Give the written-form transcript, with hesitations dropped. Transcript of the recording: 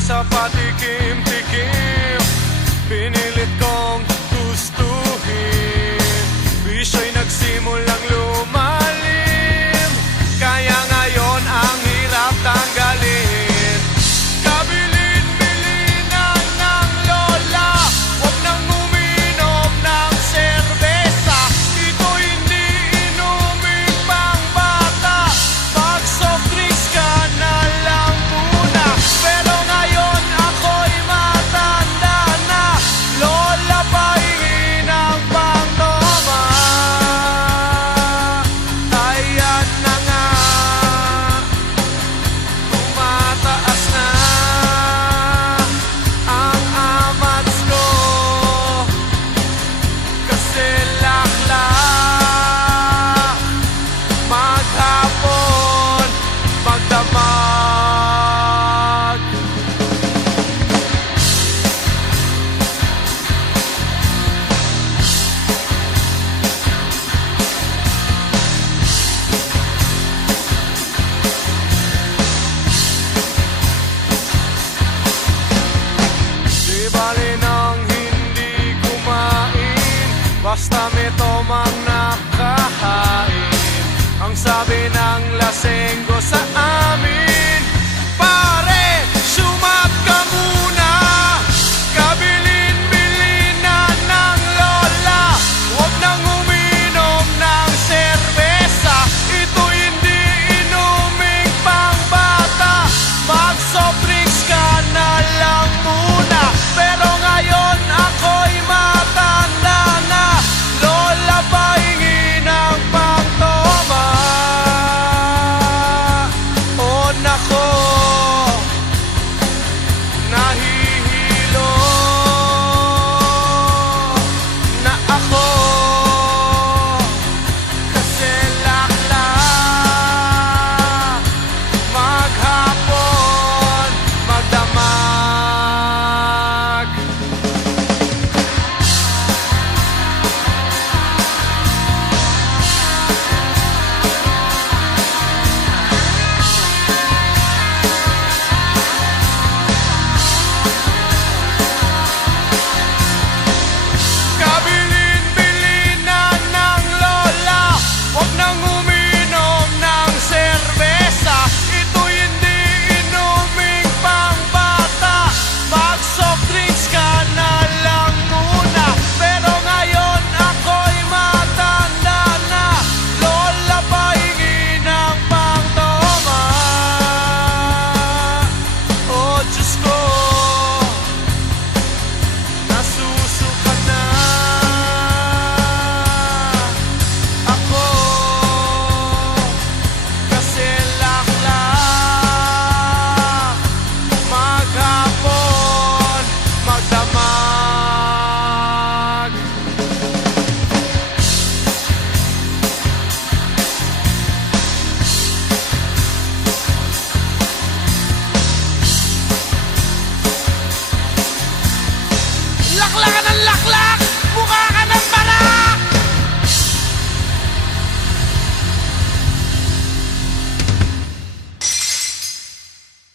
sa patikim-tikim, pinilit kong gustuhin. Bisyo'y nagsimulang lumalim, kaya ngayon ang hirap tanggalin. Kabilin-bilinan ng lola, huwag nang uminom ng serbesa. Ito hindi inumin pang bata, mag soft drinks ka na lang muna. Pero ngayon ako'y matanda na, lola pahingi ng pangtoma. Ayan na nga, tumataas na ang amats ko, kasi lakla maghapon magdamag. Di bali nang hindi kumain, basta may tomang nakahain. Ang sabi ng lasenggo sa amin, pare, sumat ka muna. Kabilin-bilinan ng lola, huwag nang uminom ng serbesa. Ito hindi inuming pang bata, mag soft drinks ka na lang muna. Pero ngayon ako'y matanda na, lola pahingi ng pangtoma. Oh nako, nahihilo na ako, kasi lakla maghapon magdamag. Kabilin-bilinan ng lola, huwag nang uminom ng serbesa. Ito hindi inuming pang bata, mag soft drinks ka na lang muna. Pero ngayon ako'y matanda na, lola pahingi ng pangtoma. Oh Diyos ko, nasusuka na ako, kasi lakla maghapon magdamag. Laklakan ng laklak!